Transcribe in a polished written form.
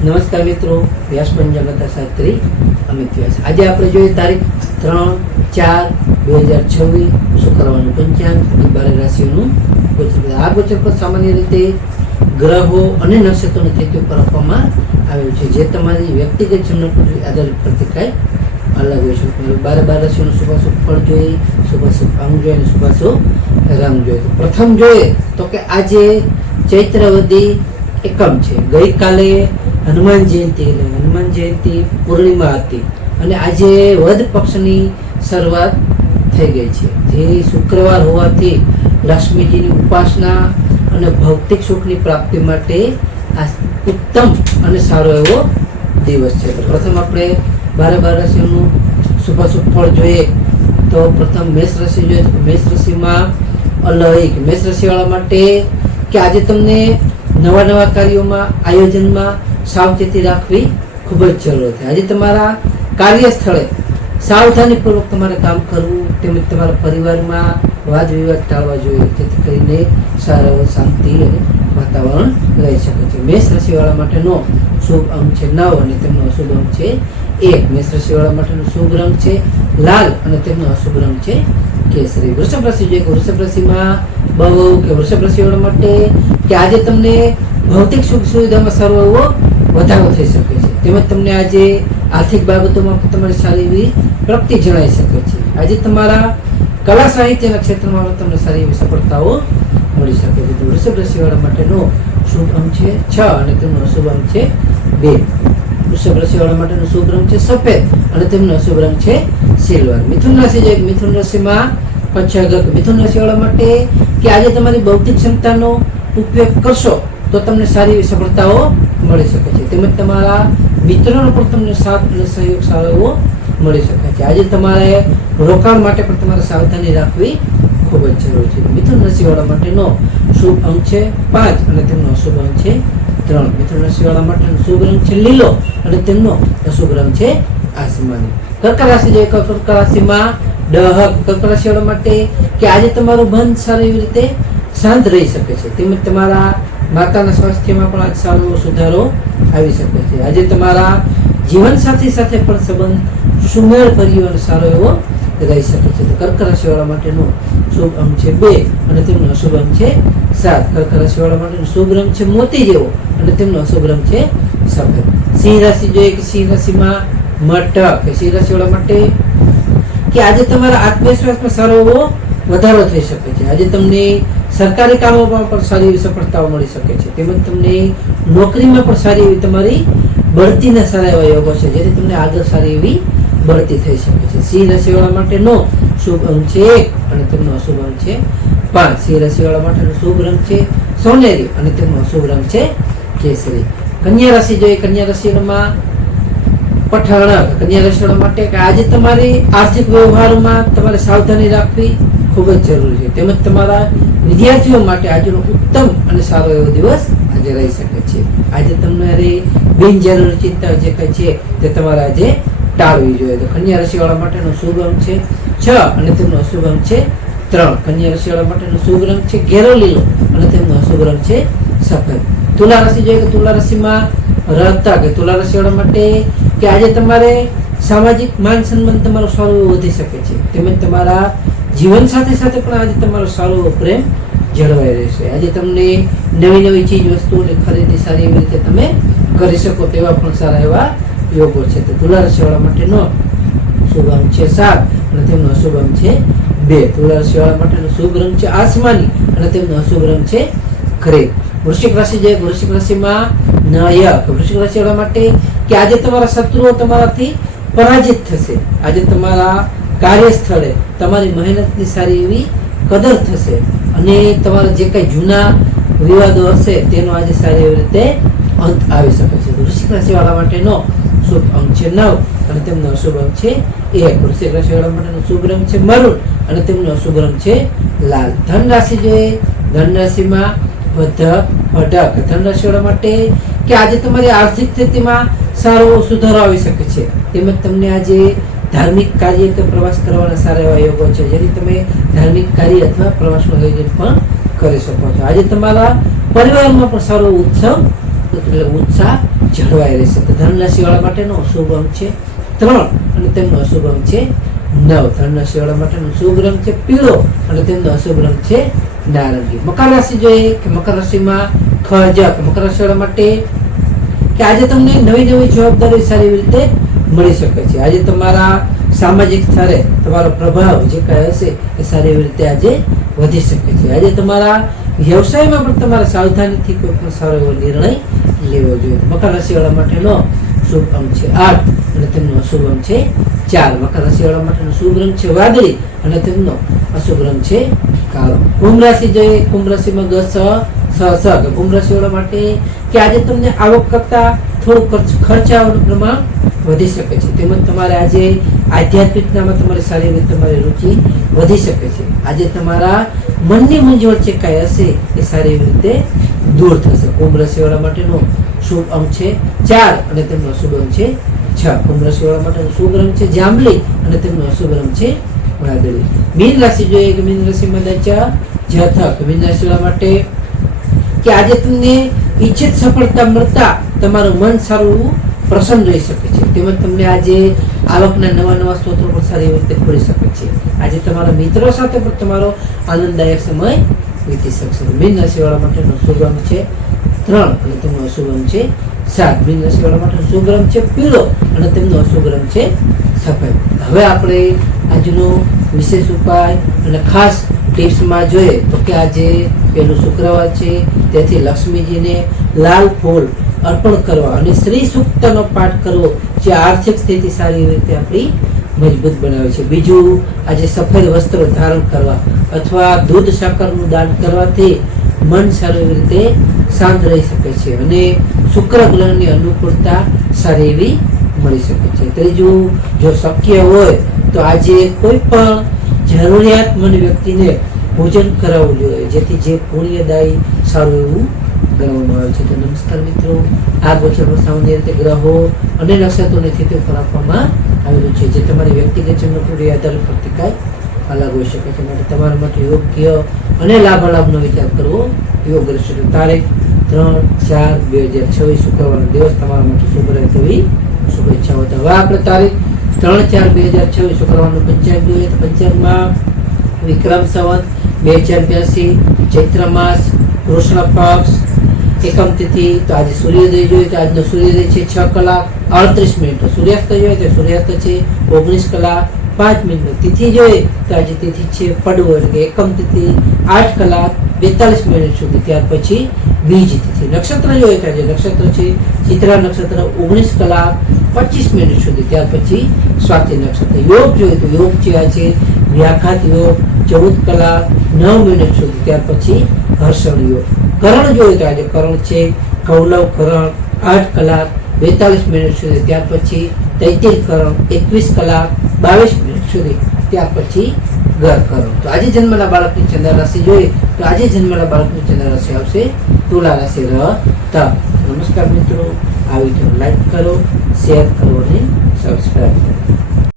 નમસ્કાર મિત્રો, વ્યાસ પંચાંગ શાસ્ત્રી અમિત વ્યાસ. આજે આપણે જોઈએ તારીખ 3/4/2026 શુક્રવારનું પંચાંગ, 12 રાશિઓનું ગોચર. આ ગોચર પર સામાન્ય રીતે ગ્રહો અને નક્ષત્રોની સ્થિતિ પર આપવામાં આવેલું છે, જે તમારી વ્યક્તિગત જન્મ આધારિત પ્રતિક્રિયા અલગ હોય છે. 12 રાશિઓનું શુભાશુભ ફળ જોઈએ, શુભાશુભ અંગ જોઈએ અને શુભાશુભ રંગ જોઈએ. પ્રથમ જોઈએ તો કે આજે ચૈત્રવદી એકમ છે. ગઈકાલે હનુમાન જયંતિ પૂર્ણિમા હતી અને આજે વદ પક્ષની શરૂઆત થઈ ગઈ છે. જે શુક્રવાર હોવાથી લક્ષ્મીજીની ઉપાસના અને ભૌતિક સુખની પ્રાપ્તિ માટે આ ઉત્તમ અને સારો એવો દિવસ છે. તો પ્રથમ આપણે 12 રાશિઓનું શુભાશુભ ફળ જોઈએ તો પ્રથમ મેષ રાશિ જોઈએ તો મેષ રાશિમાં અલૌકિક મેષ રાશિવાળા માટે કે આજે તમને નવા કાર્યોમાં આયોજનમાં સાવચેતી રાખવી ખૂબ જ જરૂર છે. આજે તમારા કાર્યસ્થળે સાવધાનીપૂર્વક તમારે કામ કરવું, તેમજ તમારા પરિવારમાં વાદ વિવાદ ટાળવા જોઈએ, જેથી કરીને સારું શાંતિ અને વાતાવરણ રહી શકે છે. મેષ રાશિવાળા માટેનો શુભ અંક છે 9 અને તેમનો અશુભ અંક છે 1. મેષ રાશિવાળા માટેનો શુભ રંગ છે લાલ અને તેમનો અશુભ રંગ છે કેસરી. વૃષભ રાશિ જોઈએ કે વૃષભ રાશિમાં બહુ કે વૃષભ રાશિવાળા માટે કે આજે તમને ભૌતિક સુખ સુવિધામાં સારો એવો વધારો થઈ શકે છે, તેમજ તમને આજે આર્થિક બાબતોમાં તમારી સારી એવી પ્રગતિ જણાઈ શકે છે. આજે તમારા કલા સાહિત્યના ક્ષેત્રમાં તમને સારી એવી સફળતાઓ મળી શકે છે. તો વૃષભ રાશિવાળા માટેનો શુભ અંક છે 6 અને તેમનો અશુભ અંક છે 2. વૃષભ રાશિવાળા માટેનો શુભ રંગ છે સફેદ અને તેમનો અશુભ રંગ છે સિલ્વર. મિથુન રાશિ છે. મિથુન રાશિમાં પચ્છાગત. મિથુન રાશિવાળા માટે કે આજે તમારી બૌદ્ધિક ક્ષમતાનો ઉપયોગ કરશો તો તમને સારી એવી સફળતાઓ મળી શકે છે, તેમજ તમારા મિત્રોનો પણ તમને સાથ અને સહયોગ સારો એવો મળી શકે છે. આજે તમારે રોકાણ માટે પણ તમારે સાવધાની રાખવી ખૂબ જ જરૂરી છે. મિથુન રાશિવાળા માટેનો શુભ અંક છે 5 અને તેમનો અશુભ અંક છે 3. મિથુન રાશિવાળા માટેનો શુભ રંગ છે લીલો અને તેમનો અશુભ રંગ છે આસમાની. કર્ક રાશિ જે કર્ક રાશિમાં કર્ક રાશિવાળા માટે કે આજે તમારું મન સારી એવી રીતે શાંત રહી શકે છે, તેમજ તમારા માતાના સ્વાસ્થ્યમાં પણ આજ સારો સુધારો આવી શકે છે. આજે તમારા જીવનસાથી સાથે પણ સંબંધ સુમેળ ભર્યો અને સારો એવો રહી શકે છે. તો કર્ક રાશિવાળા માટેનો શુભ અંક છે 2 અને તેમનો અશુભ અંક છે 7. કર્ક રાશિવાળા માટેનો શુભ રંગ છે મોતી જેવો અને તેમનો અશુભ રંગ છે સફેદ. સિંહ રાશિ જોઈએ કે સિંહ રાશિમાં મઠ કે સિંહ રાશિવાળા માટે કે આજે તમારા આત્મવિશ્વાસમાં સારો એવો વધારો થઈ શકે છે. આજે તમને સરકારી કામોમાં પણ સારી એવી સફળતાઓ મળી શકે છે, તેમજ તમને નોકરીમાં પણ સારી એવી તમારી બઢતીના સારા એવા યોગો છે, જેથી તમને આગળ સારી એવી બઢતી થઈ શકે છે. સિંહ રાશિવાળા માટેનો શુભ અંક છે 1 અને તેમનો અશુભ અંક છે 5. સિંહ રાશિવાળા માટેનો શુભ રંગ છે સોનેરી અને તેમનો અશુભ રંગ છે કેસરી. કન્યા રાશિ જોઈએ. કન્યા રાશિમાં પઠાણ. કન્યા રાશિવાળા માટે કે આજે તમારી આર્થિક વ્યવહારોમાં તમારે સાવધાની રાખવી ખૂબ જ જરૂરી છે, તેમજ તમારા વિદ્યાર્થીઓ માટે આજનો ઉત્તમ અને સારો એવો દિવસ આજે રહી શકે છે. આજે તમારે બિનજરૂરી ચિંતા જે કઈ છે તે તમારે આજે ટાળવી જોઈએ. તો કન્યા રાશિવાળા માટેનો શુભ અંક છે 6 અને તેમનો અશુભ અંક છે 3. કન્યા રાશિવાળા માટેનો શુભ રંગ છે ઘેરો લીલો અને તેમનો અશુભ રંગ છે સફેદ. તુલા રાશિ જોઈએ કે તુલા રાશિમાં રહેતા કે તુલા રાશિવાળા માટે કે આજે તમારે સામાજિક માન સન્માન તમારું સારું એવું વધી શકે છે, તેમજ તમારા જીવન સાથે પણ આજે તમારો સારો પ્રેમ જળવાઈ રહેશે. આજે તમને નવી ચીજ વસ્તુઓની ખરીદી સારી એવી રીતે તમે કરી શકો તેવા પણ સારા એવા યોગો છે. તો તુલા રાશિવાળા માટેનો શુભ અંક છે 7 અને તેમનો અશુભ અંક છે 2. તુલા રાશિવાળા માટેનો શુભ રંગ છે આસમાની અને તેમનો અશુભ રંગ છે ગ્રે. વૃશ્ચિક રાશિ જે વૃશ્ચિક રાશિમાં નાયક. વૃશ્ચિક રાશિવાળા માટે કે આજે તમારા શત્રુઓ તમારાથી પરાજિત થશે. આજે તમારા કાર્યસ્થળે તમારી મહેનતની સારી એવી કદર થશે અને તમારા જે કઈ જૂના વિવાદો હશે તેનો આજે સારી એવી રીતે અંત આવી શકે છે. વૃશ્ચિક રાશિવાળા માટેનો શુભ અંક છે 9 અને તેમનો અશુભ અંક છે 1. વૃશ્ચિક રાશિવાળા માટેનો શુભ રંગ છે મરૂન અને તેમનો અશુભ રંગ છે લાલ. ધન રાશિ જોઈએ. ધન રાશિમાં ભટક. ધન રાશિવાળા માટે કે આજે તમારી આર્થિક સ્થિતિમાં સારો સુધારો આવી શકે છે, તેમજ તમને આજે ધાર્મિક કાર્ય કે પ્રવાસ કરવાના સારા એવા યોગો છે, જેથી તમે ધાર્મિક કાર્ય અથવા પ્રવાસનું આયોજન પણ કરી શકો છો. આજે તમારા પરિવારમાં પણ સારો ઉત્સાહ જળવાઈ રહેશે. તો ધન રાશિ વાળા માટેનો શુભ અંક છે 3 અને તેમનો અશુભ અંક છે 9. ધન રાશિ વાળા માટેનો શુભ રંગ છે પીળો અને તેમનો અશુભ રંગ છે નારંગી. મકર રાશિ જોઈએ કે મકર રાશિમાં ખર્જક. મકર રાશિ વાળા માટે કે આજે તમને નવી નવી જવાબદારી સારી રીતે મળી શકે છે. આજે તમારા સામાજિક સ્તરે તમારો પ્રભાવ જે કઈ હશે એ સારી રીતે આજે વધી શકે છે. આજે તમારા વ્યવસાયમાં પણ તમારે સાવધાનીથી કોઈ પણ સારો એવો નિર્ણય લેવો જોઈએ. મકર રાશિ વાળા માટેનો શુભ અંક છે 8 અને તેમનો અશુભ અંક છે 4. મકર રાશિ વાળા માટેનો શુભ રંગ છે વાદળી અને તેમનો અશુભ રંગ છે કાળો. કુંભ રાશિ જોઈએ. કુંભ રાશિમાં કુંભ રાશિ વાળા માટે કે આજે તમને આવક કરતા થોડું ખર્ચાવાનું પ્રમાણ વધી શકે છે. તેમજ તમારે આજે આધ્યાત્મિકતામાં તમારી સારી રીતે તમારી રુચિ વધી શકે છે. આજે તમારા મનની મૂંઝવણ જે કાંઈ હશે એ સારી રીતે દૂર થશે. કુંભ રાશિ વાળા માટેનો શુભ અંક છે 4 અને તેમનો શુભ અંક છે 6. કુંભ રાશિ વાળા માટેનો શુભ રંગ છે જાંબલી અને તેમનો અશુભ રંગ છે વાદળી. મીન રાશિ જોઈએ કે મીન રાશિમાં જાતક. મીન રાશિ વાળા માટે કે આજે તમને ઈચ્છિત સફળતા મળતા તમારું મન સારું પ્રસન્ન રહી શકે છે. તેમજ તમને આજે આવકના નવા સ્ત્રોતો પણ સારી રીતે ખોલી શકે છે. આજે તમારા મિત્રો સાથે પણ તમારો આનંદદાયક સમય વીતી શકશે. મીન રાશિ વાળા માટેનો શુભ રંગ છે 3 અને તેમનો અશુભ રંગ છે 7. મીન રાશિ વાળા માટેનો શુભ રંગ છે પીળો અને તેમનો અશુભ રંગ છે સફેદ. હવે આપણે આજનો વિશેષ ઉપાય અને ખાસ ટિપ્સમાં જોઈએ તો કે આજે પહેલું શુક્રવાર છે, તેથી લક્ષ્મીજીને લાલ ફૂલ અર્પણ કરવા અને શ્રી સૂક્તનો પાઠ કરવો જે આર્થિક સ્થિતિ સારી રીતે આપણી મજબૂત બનાવે છે. બીજું, આજે સફેદ વસ્ત્રો ધારણ કરવા અથવા દૂધ સાકરનું દાન કરવાથી મન સારી રીતે શાંત રહી શકે છે અને શુક્ર ગ્રહની અનુકૂળતા સારી એવી મળી શકે છે. ત્રીજું, જો શક્ય હોય તો આજે કોઈ પણ જરૂરિયાતમંદ વ્યક્તિને ભોજન કરાવવું જોઈએ, જેથી જે પુણ્યદાયી સારું એવું ગણવામાં આવે છે. તો નમસ્કાર મિત્રો, આ ગોચરમાં સામાન્ય રીતે ગ્રહો અને નક્ષત્રોની સ્થિતિ પર આપવામાં આવેલું છે, જે તમારી વ્યક્તિગત જન્મકુંડળી આધાર પરથી કાંઈ અલગ હોઈ શકે છે. માટે તમારા માટે યોગ્ય અને લાભાલાભનો વિચાર કરવો યોગ રહેશે. તારીખ 3/4/2026 શુક્રવારનો દિવસ તમારા માટે શુભ રહે તેવી શુભેચ્છાઓ. હવે આપણે તારીખ 3/4/2026 શુક્રવારનું પંચાંગ જોઈએ. તો પંચાંગમાં વિક્રમ સંવત 2082 ચૈત્ર માસ કૃષ્ણ પક્ષ એકમ તિથિ. તો આજે સૂર્યોદય જોઈએ તો આજનો સૂર્યોદય છે 6:38. સૂર્યાસ્ત જોઈએ તો સૂર્યાસ્ત છે 19:05. તિથિ જોઈએ તો આજે તિથિ છે પડવો એટલે કે એકમ તિથિ 8:42 સુધી. ત્યાર પછી બીજ તિથિ. નક્ષત્ર જોઈએ તો આજે નક્ષત્ર છે ચિત્રા નક્ષત્ર 19:25 સુધી. ત્યાર પછી સ્વાતિ નક્ષત્ર. યોગ જોઈએ તો યોગ છે આજે વ્યાઘાત યોગ 14:09 સુધી. ત્યાર પછી હર્ષણ યોગ. કરણ જોઈએ તો આજે કરણ છે કૌલવ કરણ 8:42 સુધી. ત્યાર પછી તૈતિલ કરણ 21:22 સુધી. ત્યાર પછી ગર કરણ. તો આજે જન્મેલા બાળકની ચંદ્ર રાશિ જોઈએ તો આજે જન્મેલા બાળકની ચંદ્ર રાશિ આવશે તુલા રાશિ ત. નમસ્કાર મિત્રો, આ વિડીયો લાઈક કરો, શેર કરો અને સબસ્ક્રાઈબ કરો.